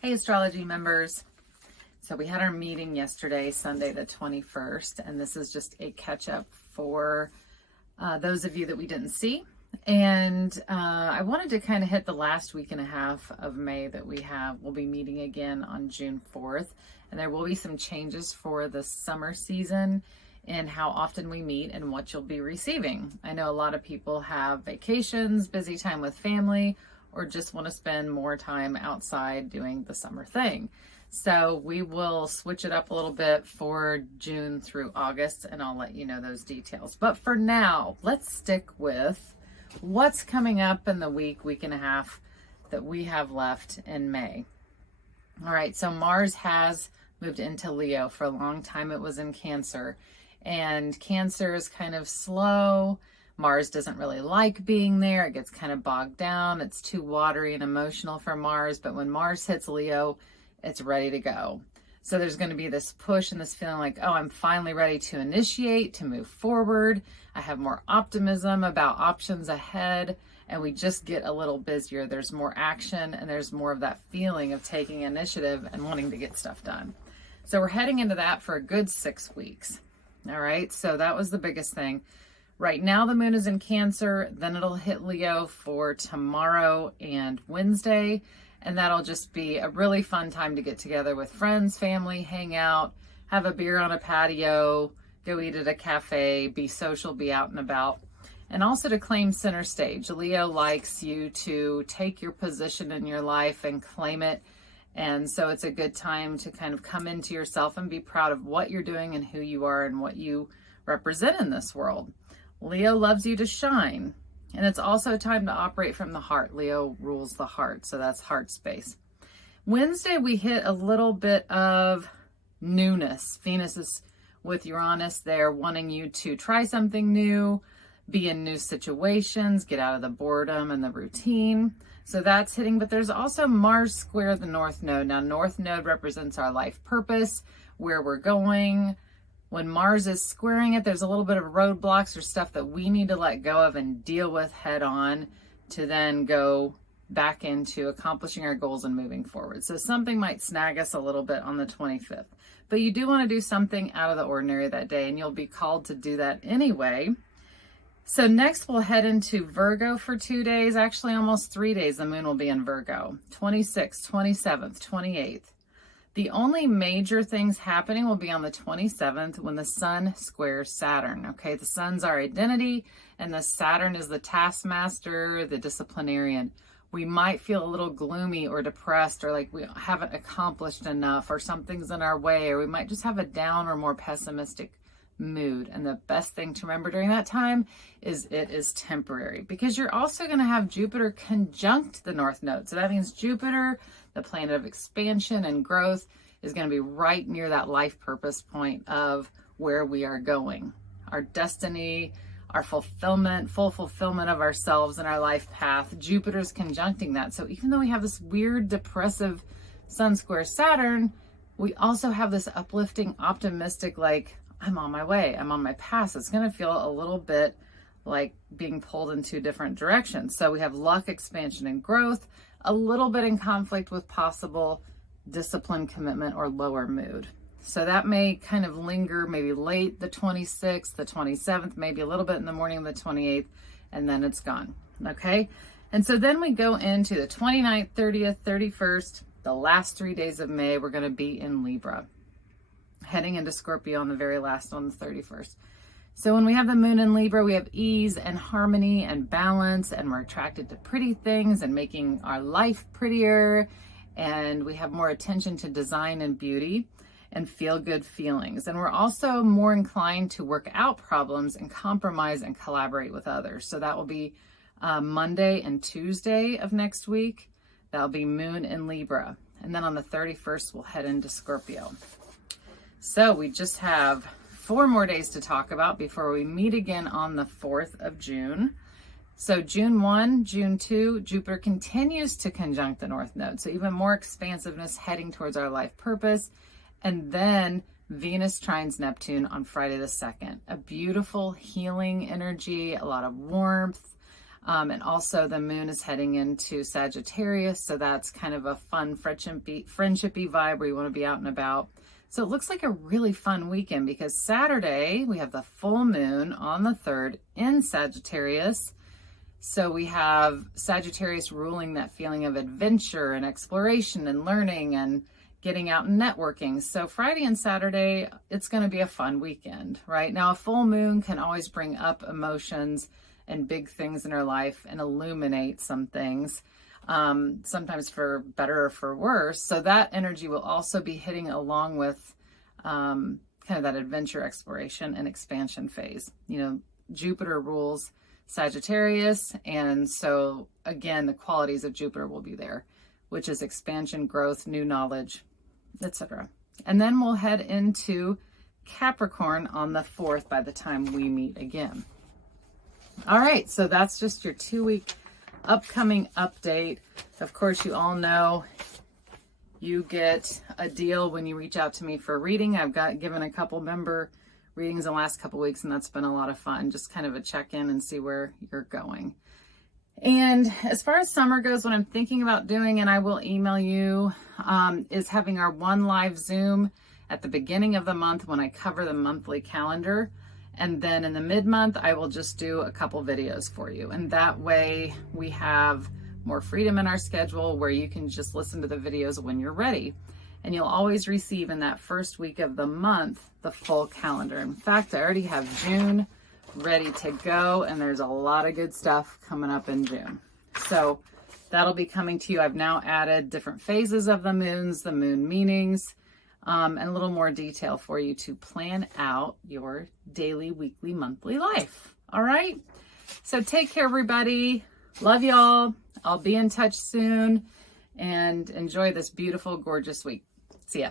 Hey, astrology members. So we had our meeting yesterday, Sunday the 21st, and this is just a catch up for those of you that we didn't see. And I wanted to kind of hit the last week and a half of May that we have. We'll be meeting again on June 4th, and there will be some changes for the summer season in how often we meet and what you'll be receiving. I know a lot of people have vacations, busy time with family, or just want to spend more time outside doing the summer thing. So we will switch it up a little bit for June through August, and I'll let you know those details. But for now, let's stick with what's coming up in the week and a half that we have left in May. All right, so Mars has moved into Leo. For a long time it was in Cancer, and Cancer is kind of slow. Mars doesn't really like being there. It gets kind of bogged down. It's too watery and emotional for Mars. But when Mars hits Leo, it's ready to go. So there's going to be this push and this feeling like, oh, I'm finally ready to initiate, to move forward. I have more optimism about options ahead. And we just get a little busier. There's more action and there's more of that feeling of taking initiative and wanting to get stuff done. So we're heading into that for a good 6 weeks. All right. So that was the biggest thing. Right now, the moon is in Cancer, then it'll hit Leo for tomorrow and Wednesday, and that'll just be a really fun time to get together with friends, family, hang out, have a beer on a patio, go eat at a cafe, be social, be out and about, and also to claim center stage. Leo likes you to take your position in your life and claim it, and so it's a good time to kind of come into yourself and be proud of what you're doing and who you are and what you represent in this world. Leo loves you to shine, and it's also time to operate from the heart. Leo rules the heart, so that's heart space. Wednesday, we hit a little bit of newness. Venus is with Uranus there, wanting you to try something new, be in new situations, get out of the boredom and the routine. So that's hitting, but there's also Mars square the North Node. Now, North Node represents our life purpose, where we're going. When Mars is squaring it, there's a little bit of roadblocks or stuff that we need to let go of and deal with head on to then go back into accomplishing our goals and moving forward. So something might snag us a little bit on the 25th, but you do want to do something out of the ordinary that day, and you'll be called to do that anyway. So next we'll head into Virgo for 2 days, actually almost 3 days. The moon will be in Virgo, 26th, 27th, 28th. The only major things happening will be on the 27th when the sun squares Saturn. Okay, the sun's our identity and the Saturn is the taskmaster, the disciplinarian. We might feel a little gloomy or depressed or like we haven't accomplished enough or something's in our way, or we might just have a down or more pessimistic mood. And the best thing to remember during that time is it is temporary, because you're also going to have Jupiter conjunct the North Node. So that means Jupiter, the planet of expansion and growth, is going to be right near that life purpose point of where we are going. Our destiny, our fulfillment, full fulfillment of ourselves and our life path. Jupiter's conjuncting that. So even though we have this weird depressive sun square Saturn, we also have this uplifting, optimistic, like, I'm on my way, I'm on my path. It's going to feel a little bit like being pulled in two different directions. So we have luck, expansion, and growth, a little bit in conflict with possible discipline, commitment, or lower mood. So that may kind of linger maybe late the 26th, the 27th, maybe a little bit in the morning of the 28th, and then it's gone. Okay. And so then we go into the 29th, 30th, 31st, the last 3 days of May, we're going to be in Libra, heading into Scorpio on the very last, on the 31st. So when we have the moon in Libra, we have ease and harmony and balance, and we're attracted to pretty things and making our life prettier. And we have more attention to design and beauty and feel good feelings. And we're also more inclined to work out problems and compromise and collaborate with others. So that will be Monday and Tuesday of next week. That'll be moon in Libra. And then on the 31st, we'll head into Scorpio. So we just have 4 more days to talk about before we meet again on the 4th of June. So June 1, June 2, Jupiter continues to conjunct the North Node. So even more expansiveness heading towards our life purpose. And then Venus trines Neptune on Friday the 2nd. A beautiful healing energy, a lot of warmth, And also the moon is heading into Sagittarius. So that's kind of a fun friendshipy vibe where you want to be out and about. So it looks like a really fun weekend because Saturday we have the full moon on the 3rd in Sagittarius. So we have Sagittarius ruling that feeling of adventure and exploration and learning and getting out and networking. So Friday and Saturday, it's going to be a fun weekend, right? Now, a full moon can always bring up emotions and big things in our life and illuminate some things, sometimes for better or for worse. So that energy will also be hitting along with kind of that adventure, exploration, and expansion phase. You know, Jupiter rules Sagittarius, and so again, the qualities of Jupiter will be there, which is expansion, growth, new knowledge, etc. And then we'll head into Capricorn on the 4th by the time we meet again. All right, so that's just your 2-week upcoming update. Of course, you all know you get a deal when you reach out to me for a reading. I've given a couple member readings in the last couple weeks, and that's been a lot of fun. Just kind of a check-in and see where you're going. And as far as summer goes, what I'm thinking about doing, and I will email you, is having our one live Zoom at the beginning of the month when I cover the monthly calendar. And then in the mid-month, I will just do a couple videos for you. And that way we have more freedom in our schedule where you can just listen to the videos when you're ready. And you'll always receive in that first week of the month the full calendar. In fact, I already have June ready to go, and there's a lot of good stuff coming up in June. So that'll be coming to you. I've now added different phases of the moons, the moon meanings, and a little more detail for you to plan out your daily, weekly, monthly life. All right. So take care, everybody. Love y'all. I'll be in touch soon, and enjoy this beautiful, gorgeous week. See ya.